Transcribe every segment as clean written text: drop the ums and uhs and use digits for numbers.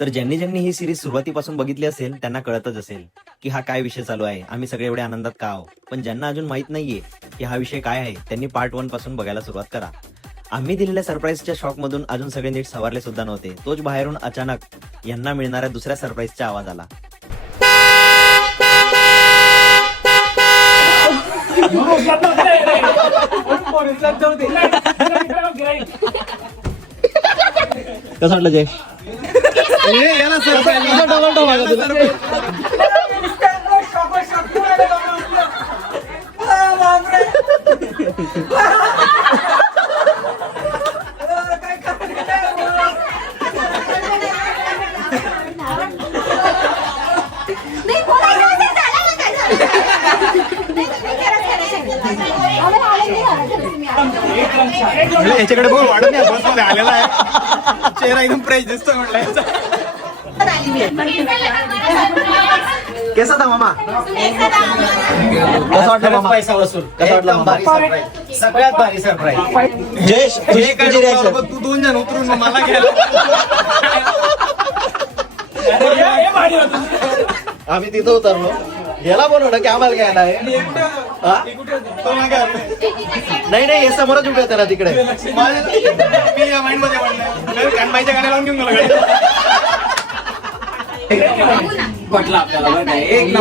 तर ज्यांनी ज्यांनी ही सिरीज सुरुवातीपासून बघितली असेल त्यांना कळतच असेल की हा काय विषय चालू आहे, आम्ही सगळे एवढे आनंदात का आहो. पण ज्यांना अजून माहित नाहीये की हा विषय काय आहे त्यांनी पार्ट 1 पासून बघायला सुरुवात करा. आम्ही दिलेल्या सरप्राईजच्या शॉक मधून अजून सगळे नीट सवारले सुद्धा नव्हते, तोच बाहेरून अचानक यांना मिळणाऱ्या दुसऱ्या सरप्राईजचा आवाज आला. कसं वाटलं जय? याच्याकडे बघ वाढत नाही, बसमध्ये आलेला आहे, चेहरा एकदम फ्रेश दिसतोय म्हटलं. कसा था मामा? कसं वाटलं मामा? पैसा वसूल. कसं वाटलं मामा? सगळ्यात भारी सरप्राईज. जयेश, तुझी reaction? तू 2 जण उतरून मग मला घ्यायला. आम्ही तिथं उतरलो, याला बोलवलं की आम्हाला घ्यायला आहे. हा? नाही नाही, हे समोरच उभे होते ना तिकडे. मी या माइंड मध्ये पडलं, कानबाईच्या गाड्या लावून घेऊन गेलो. पटला आपल्याला बरं का? एक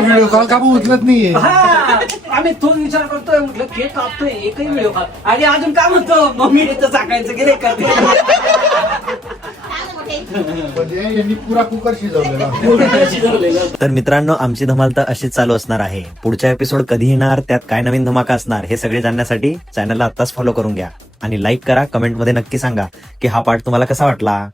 व्हिडिओ कॉल का उचलत नाहीये. हा, आम्ही तोच विचार करतोय, म्हटलं केक कापतोय एकही व्हिडिओ कॉल आणि अजून काय म्हणतो मम्मी तर चाकायचं की रे करते. म्हणजे यांनी पुरा कुकर शिजवलेला. तर मित्रांनो, आमची धमाल तर अशीच चालू असणार आहे. पुढच्या एपिसोड कधी येणार, त्यात काय नवीन धमाका असणार, हे सगळे जाणण्यासाठी चॅनलला आत्ताच फॉलो करून घ्या आणि लाईक करा. कमेंटमध्ये नक्की सांगा की हा पार्ट तुम्हाला कसा वाटला.